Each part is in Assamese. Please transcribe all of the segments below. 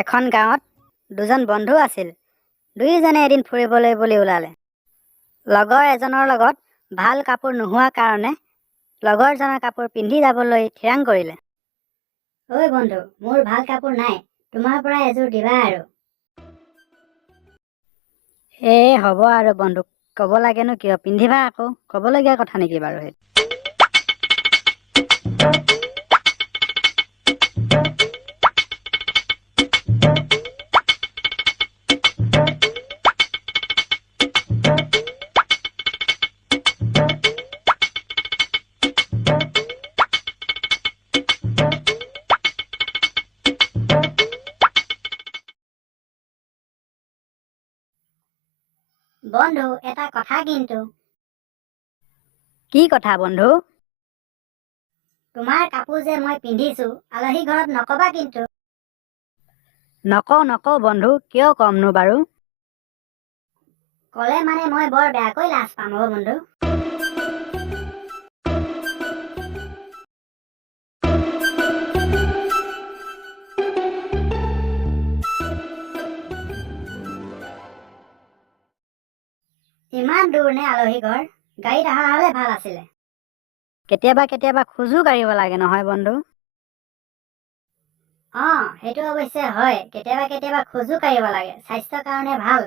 এখন গাঁৱত দুজন বন্ধু আছিল। দুয়োজনে এদিন ফুৰিবলৈ বুলি ওলালে। লগৰ এজনৰ লগত ভাল কাপোৰ নোহোৱা কাৰণে লগৰজনৰ কাপোৰ পিন্ধি যাবলৈ থিৰাং কৰিলে। ঐ বন্ধু, মোৰ ভাল কাপোৰ নাই, তোমাৰ পৰা এযোৰ দিবা আৰু। হ'ব আৰু বন্ধু, ক'ব লাগেনো কিয়, পিন্ধিবা আকৌ, ক'বলগীয়া কথা নেকি বাৰু সেইটো। বন্ধু, এটা কথা কিন্তু। কি কথা বন্ধু? তোমাৰ কাপোৰ যে মই পিন্ধিছো, আলহী ঘৰত নকবা কিন্তু। নকওঁ বন্ধু, কিয় কমনো বাৰু? ক'লে মানে মই বৰ বেয়াকৈ লাজ পাম অ বন্ধু। ইমান দূৰ নে আলহী ঘৰ? গাড়ীত অহা হ'লে ভাল আছিলে। কেতিয়াবা খোজো কাঢ়িব লাগে নহয় বন্ধু। সেইটো অৱশ্যে হয়, কেতিয়াবা খোজো কাঢ়িব লাগে, স্বাস্থ্যৰ কাৰণে ভাল।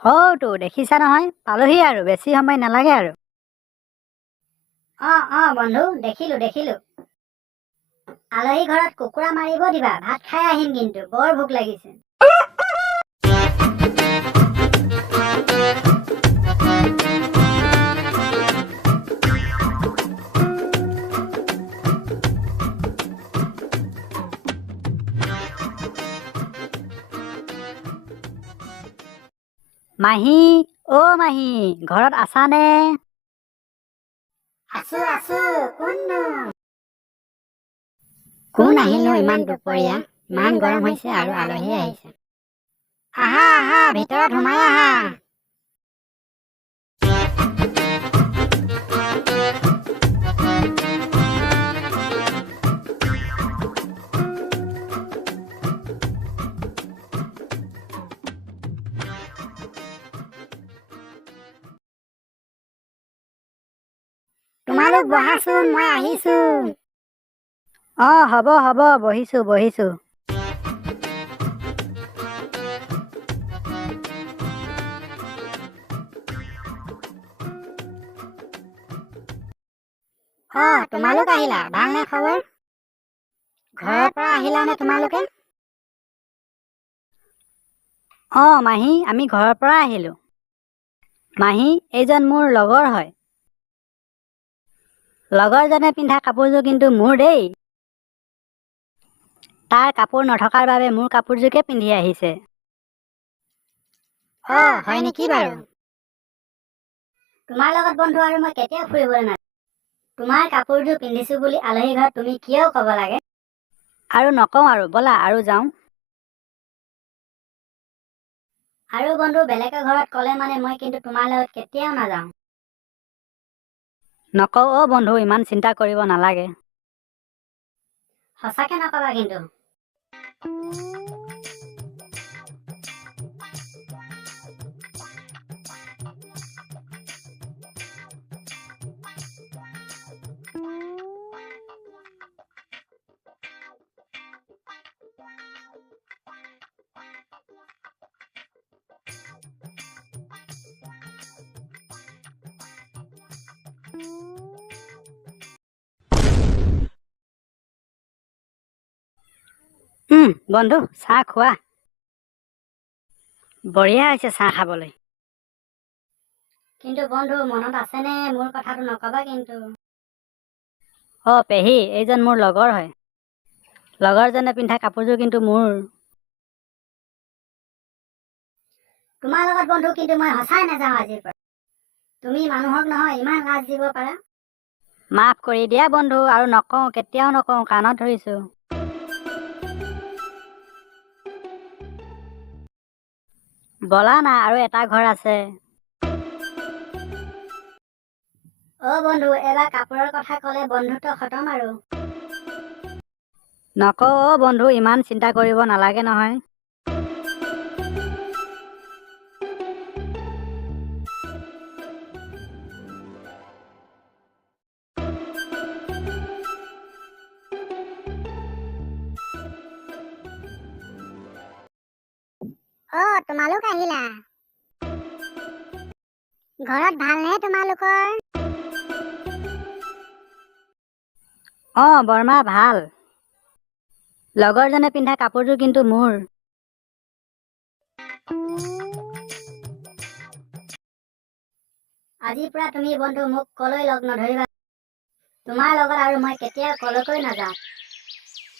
হওতো দেখিছা নহয়, পালোহি আৰু, বেছি সময় নালাগে আৰু। বন্ধু, দেখিলো। আলহী ঘৰত কুকুৰা মাৰিব দিবা, ভাত খাই আহিম কিন্তু, বৰ ভোক লাগিছে। মাহী, মাহী, ঘৰত আছানে? আছো, কোন আহিলনো ইমান দুপৰীয়া? ইমান গৰম হৈছে আৰু আলহী আহিছে। আহা, ভিতৰত সোমাই আহা। তোমালোক বহাচোন, মই আহিছো। হ'ব, বহিছো। তোমালোক আহিলা, ভালনে খবৰ? ঘৰৰ পৰা আহিলা নে তোমালোকে? মাহী, আমি ঘৰৰ পৰা আহিলো। মাহী, এইজন মোৰ লগৰ হয়। লগৰজনে পিন্ধা কাপোৰযোৰ কিন্তু মোৰ দেই। তাৰ কাপোৰ নথকাৰ বাবে মোৰ কাপোৰযোৰকে পিন্ধি আহিছে। হয় নেকি বাৰু? তোমাৰ লগত বন্ধু আৰু মই কেতিয়াও ফুৰিবলৈ নাযাওঁ। তোমাৰ কাপোৰযোৰ পিন্ধিছো বুলি আলহী ঘৰত তুমি কিয় ক'ব লাগে? আৰু নকওঁ আৰু, ব'লা আৰু যাওঁ। আৰু বন্ধু, বেলেগৰ ঘৰত ক'লে মানে মই কিন্তু তোমাৰ লগত কেতিয়াও নাযাওঁ। নকওঁ বন্ধু, ইমান চিন্তা কৰিব নালাগে। সঁচাকে নকবা কিন্তু। বন্ধু, চাহ খোৱা। বঢ়িয়া হৈছে চাহ খাবলৈ। কিন্তু বন্ধু, মনত আছেনে মোৰ কথাটো নকবা কিন্তু। পেহী, এইজন মোৰ লগৰ হয়। লগৰজনে পিন্ধা কাপোৰযোৰ কিন্তু মোৰ। তোমাৰ লগত বন্ধু কিন্তু মই সঁচাই নাযাওঁ আজিৰ পৰা। তুমি মানুহক নহয় ইমান লাজ দিব পাৰা। মাফ কৰি দিয়া বন্ধু, আৰু নকওঁ, কেতিয়াও নকওঁ, কাণত ধৰিছো। বলা না, আৰু এটা ঘৰ আছে। অ বন্ধু, এবাৰ কাপোৰৰ কথা ক'লে বন্ধুত্ব খতম আৰু। নকওঁ অ বন্ধু, ইমান চিন্তা কৰিব নালাগে নহয়। তোমালোক আহিলা। ঘৰত ভালনে তোমালোকৰ? বৰ্মা ভাল। লগৰজনে পিন্ধা কাপোৰযোৰ কিন্তু মোৰ। আজিৰ পৰা তুমি বন্ধু মোক কলৈ লগ নধৰিবা। তোমাৰ লগত আৰু মই কেতিয়াও কলৈকৈ নাযাওঁ।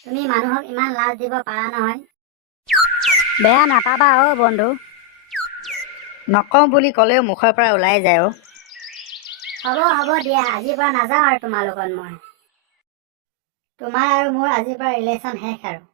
তুমি মানুহক ইমান লাজ দিব পাৰা নহয়। বেয়া নাপাবা অ বন্ধু। নকওঁ বুলি ক'লেও মুখৰ পৰা ওলাই যায় অ। হ'ব দিয়া, আজিৰ পৰা নাযাওঁ আৰু তোমাৰ লগত মই। তোমাৰ আৰু মোৰ আজিৰ পৰা ৰিলেশ্যন শেষ আৰু।